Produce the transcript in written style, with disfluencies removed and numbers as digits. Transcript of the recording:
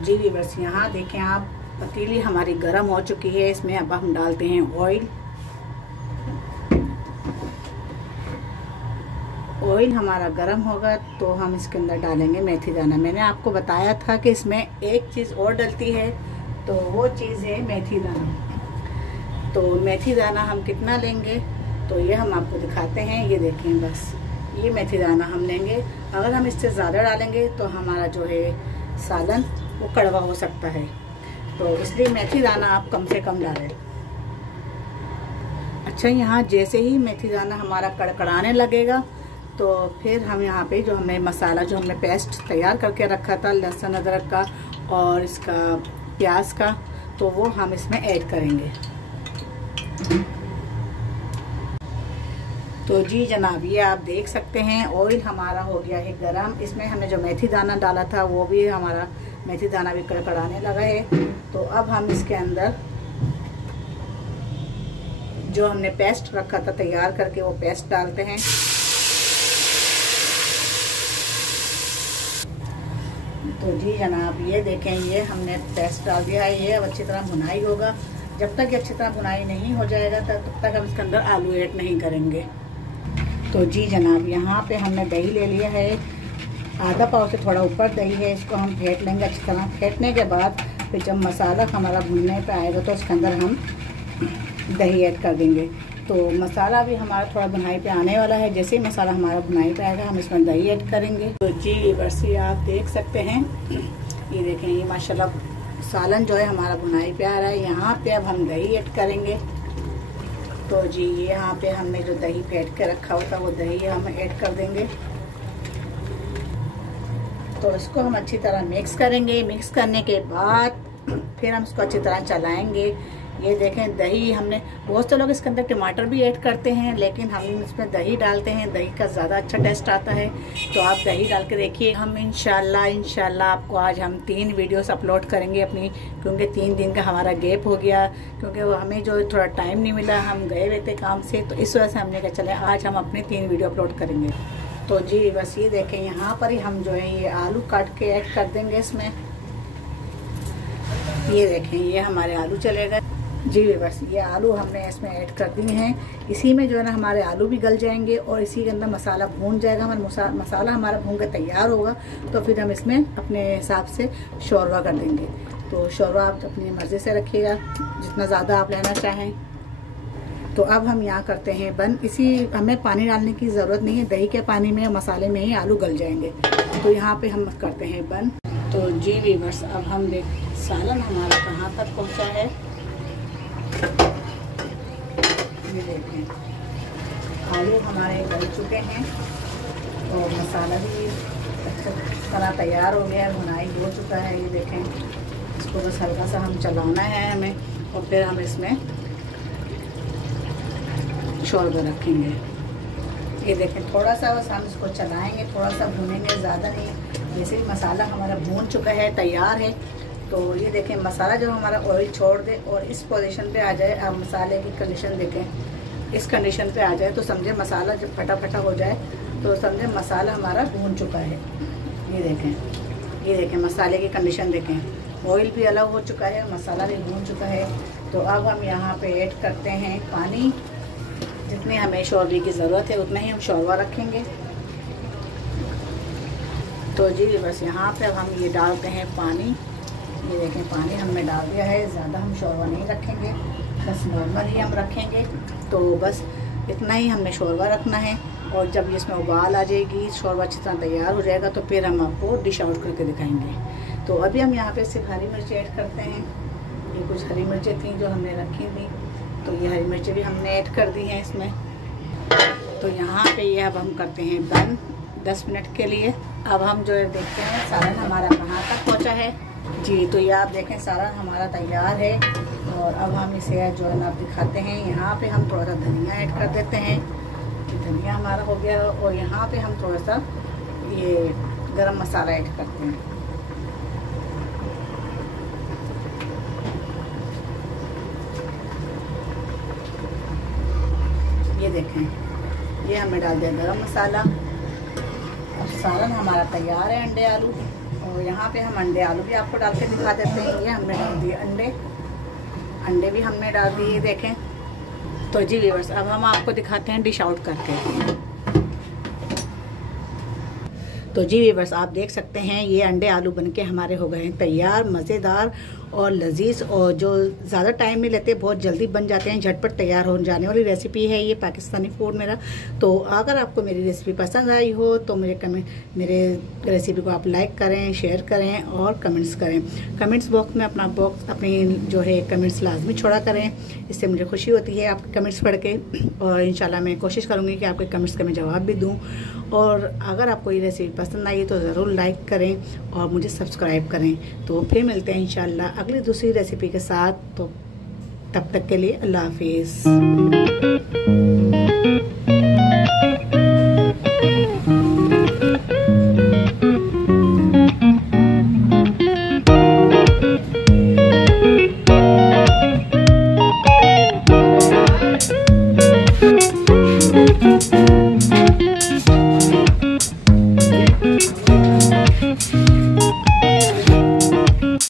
जी viewers, यहाँ देखें आप, पतीली हमारी गर्म हो चुकी है। इसमें अब हम डालते हैं ऑयल। ऑयल हमारा गर्म होगा तो हम इसके अंदर डालेंगे मेथी दाना। मैंने आपको बताया था कि इसमें एक चीज़ और डलती है, तो वो चीज़ है मेथी दाना। तो मेथी दाना हम कितना लेंगे तो ये हम आपको दिखाते हैं। ये देखें, बस ये मेथी दाना हम लेंगे। अगर हम इससे ज़्यादा डालेंगे तो हमारा जो है सालन वो कड़वा हो सकता है, तो इसलिए मेथी दाना आप कम से कम डालें। अच्छा, यहाँ जैसे ही मेथी दाना हमारा कड़कड़ाने लगेगा तो फिर हम यहाँ पे जो हमने मसाला, जो हमने पेस्ट तैयार करके रखा था लहसुन अदरक का और इसका प्याज का, तो वो हम इसमें ऐड करेंगे। तो जी जनाब, ये आप देख सकते हैं ऑयल हमारा हो गया है गरम। इसमें हमने जो मेथी दाना डाला था वो भी हमारा मेथी दाना भी कड़कड़ाने लगा है। तो अब हम इसके अंदर जो हमने पेस्ट रखा था तैयार करके वो पेस्ट डालते हैं। तो जी जनाब, ये देखें, ये हमने पेस्ट डाल दिया है। ये अब अच्छी तरह भुनाई होगा। जब तक अच्छी तरह भुनाई नहीं हो जाएगा तब तक हम इसके अंदर आलू ऐड नहीं करेंगे। तो जी जनाब, यहाँ पे हमने दही ले लिया है, आधा पाव से थोड़ा ऊपर दही है। इसको हम फेंट लेंगे अच्छी तरह। फेंटने के बाद फिर जब मसाला हमारा भुनने पे आएगा तो उसके अंदर हम दही ऐड कर देंगे। तो मसाला भी हमारा थोड़ा भुनाई पे आने वाला है। जैसे ही मसाला हमारा भुनाई पे आएगा हम इसमें दही ऐड करेंगे। तो जी बस ये आप देख सकते हैं, ये देखें, ये माशाल्लाह सालन जो है हमारा भुनाई पे आ रहा है। यहाँ पे अब हम दही ऐड करेंगे। तो जी यहाँ पे हमने जो दही फेंट के रखा होता वो दही हम ऐड कर देंगे। तो इसको हम अच्छी तरह मिक्स करेंगे। मिक्स करने के बाद फिर हम इसको अच्छी तरह चलाएंगे। ये देखें, दही हमने, बहुत से लोग इसके अंदर टमाटर भी ऐड करते हैं, लेकिन हम इसमें दही डालते हैं। दही का ज़्यादा अच्छा टेस्ट आता है। तो आप दही डाल के देखिए। हम इंशाल्लाह आपको आज हम 3 वीडियोस अपलोड करेंगे अपनी, क्योंकि 3 दिन का हमारा गैप हो गया, क्योंकि वो हमें जो थोड़ा टाइम नहीं मिला, हम गए हुए थे काम से, तो इस वजह से हमने कहा चले आज हम अपनी 3 वीडियो अपलोड करेंगे। तो जी बस ये देखें, यहाँ पर ही हम जो है ये आलू काट के ऐड कर देंगे इसमें। ये देखें, ये हमारे आलू चले गए। जी बस ये आलू हमने इसमें ऐड कर दिए हैं। इसी में जो है ना हमारे आलू भी गल जाएंगे और इसी के अंदर मसाला भून जाएगा। हमारा मसाला हमारा भून कर तैयार होगा तो फिर हम इसमें अपने हिसाब से शोरबा कर देंगे। तो शोरबा आप अपनी मर्ज़ी से रखिएगा, जितना ज़्यादा आप लेना चाहें। तो अब हम यहाँ करते हैं बंद। इसी हमें पानी डालने की ज़रूरत नहीं है, दही के पानी में मसाले में ही आलू गल जाएंगे। तो यहाँ पे हम करते हैं बंद। तो जी व्यूअर्स, अब हम देख सालन हमारा कहाँ तक पहुँचा है। ये देखें, आलू हमारे गल चुके हैं और मसाला भी अच्छी तरह तैयार हो गया है, भुनाई हो चुका है। ये देखें, इसको बस हल्का सा हम चलाना है हमें और फिर हम इसमें शोरबा रखेंगे। ये देखें, थोड़ा सा बस हम इसको चलाएंगे, थोड़ा सा भूनेंगे, ज़्यादा नहीं। जैसे ही मसाला हमारा भून चुका है, तैयार है, तो ये देखें मसाला जब हमारा ऑयल छोड़ दे और इस पोजीशन पे आ जाए, आप मसाले की कंडीशन देखें, इस कंडीशन पे आ जाए तो समझे मसाला जब फटा हो जाए तो समझे मसाला हमारा भून चुका है। ये देखें मसाले की कंडीशन देखें, ऑयल भी अलग हो चुका है, मसाला भी भून चुका है। तो अब हम यहाँ पे ऐड करते हैं पानी। जितनी हमें शोरबे की ज़रूरत है उतना ही हम शोरबा रखेंगे। तो जी बस यहाँ पे अब हम ये डालते हैं पानी। ये देखें, पानी हमने डाल दिया है, ज़्यादा हम शोरबा नहीं रखेंगे, बस नॉर्मल ही हम रखेंगे। तो बस इतना ही हमने शोरबा रखना है। और जब इसमें उबाल आ जाएगी, शोरबा अच्छी तरह तैयार हो जाएगा, तो फिर हम आपको डिश आउट करके दिखाएंगे। तो अभी हम यहाँ पे सिर्फ हरी मिर्च ऐड करते हैं। ये कुछ हरी मिर्चें थी जो हमने रखी थी, तो ये हरी मिर्चें भी हमने ऐड कर दी हैं इसमें। तो यहाँ पे ये अब हम करते हैं बंद 10 मिनट के लिए। अब हम जो है देखते हैं सालन हमारा कहाँ तक पहुँचा है। जी तो ये आप देखें, सालन हमारा तैयार है और अब हम इसे जो है ना दिखाते हैं। यहाँ पे हम थोड़ा सा धनिया ऐड कर देते हैं। धनिया हमारा हो गया और यहाँ पे हम थोड़ा सा ये गरम मसाला ऐड करते हैं। ये देखें, ये हमने डाल दिया गरम मसाला। अब सालन हमारा तैयार है, अंडे आलू। तो यहाँ पे हम अंडे आलू भी आपको डाल के दिखा देते हैं। ये हमने डाल दिए अंडे भी हमने डाल दिए, देखें। तो जी व्यूअर्स, अब हम आपको दिखाते हैं डिश आउट करके। तो जी व्यूअर्स, आप देख सकते हैं ये अंडे आलू बनके हमारे हो गए हैं तैयार, मज़ेदार और लजीज, और जो ज़्यादा टाइम नहीं लेते, बहुत जल्दी बन जाते हैं, झटपट तैयार हो जाने वाली रेसिपी है ये पाकिस्तानी फूड मेरा। तो अगर आपको मेरी रेसिपी पसंद आई हो तो मेरे रेसिपी को आप लाइक करें, शेयर करें और कमेंट्स करें। कमेंट्स बॉक्स में अपनी जो है कमेंट्स लाजमी छोड़ा करें, इससे मुझे खुशी होती है आपके कमेंट्स पढ़ के, और इंशाल्लाह मैं कोशिश करूँगी कि आपके कमेंट्स का मैं जवाब भी दूँ। और अगर आपको ये रेसिपी पसंद आई तो ज़रूर लाइक करें और मुझे सब्सक्राइब करें। तो फिर मिलते हैं इंशाल्लाह अगली दूसरी रेसिपी के साथ। तो तब तक के लिए अल्लाह हाफिज़।